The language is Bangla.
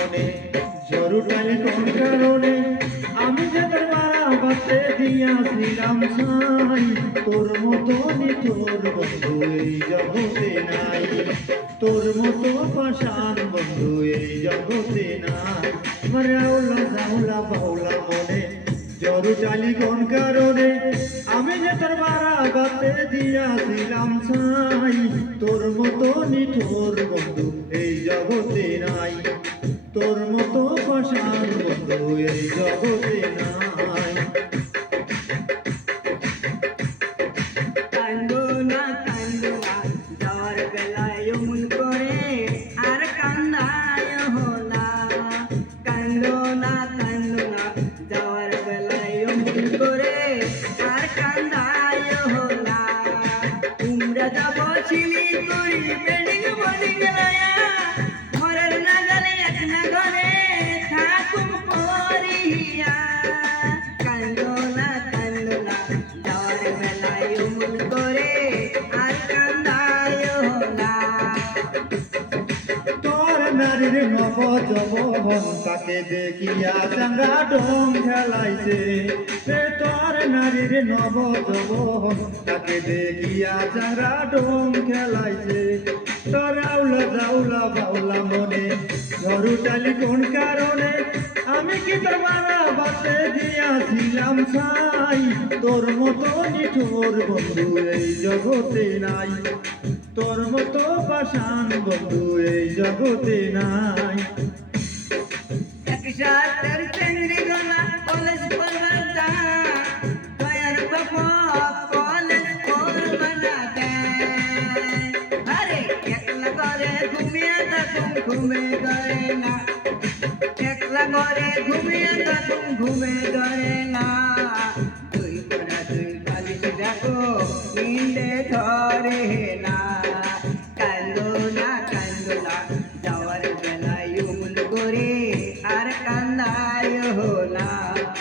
মনে ঝড়ুটালি কোন কারণে আমি যে তোর মারা বাতে দিয়াছিলাম ছাই তোর মতো নিঠোর বন্ধু এই জগতে নাই তোর মতো পাষাণ বন্ধু এই জগতে নাই মারে আউলা জাউলা বাউলা মনে ঝড়ুটালি কোন কারণে আমি যে তোর মারা বাতে দিয়াছিলাম ছাই তোর মতো নিঠোর বন্ধু এই জগতে নাই তোর মতো পাষাণ বন্ধু এই জগতে নাই কান্দো না যাওয়ার বেলায় অমন করে আর কান্দায় হলা কান্দো না যাওয়ার বেলায় অমন করে আর কান্দায় হলা তোমরা যাব শিলিগুড়ি বেডিং বডি গেলায়া মরার না জানে এক না ঘরে থাকুম পরিয়া কান্দো না যাওয়ার বেলায় অমন করে আর কান্দায় হলা তোর নারীর নব যবন তাকে দেখিয়া চাঙ্গা ডং খেলাইছে তোর নারীর নব যবন তাকে দেখিয়া চাঙ্গা ডং খেলাইছে তোর আউলা জাউলা বাউলা মনে ঝড়ুটালি কোন কারণে আমি কি তোর মারা বাতে দিয়াছিলাম ছাই তোর মতো নিঠোর বন্ধু এই জগতে নাই তোর মতো পাষাণ বন্ধু এই জগতে নাই একসাথের চেংড়ি গলা কলেজ পড়বার যা দয়ার বাবা কলেজ পড়বার আরে একলা করে ঘুমিয়ে থাকুন ঘুমে করে না একলা করে ঘুমিয়ে থাকুন ঘুমে করে না তুই পালিশ দেখো নিন্দে ধরে না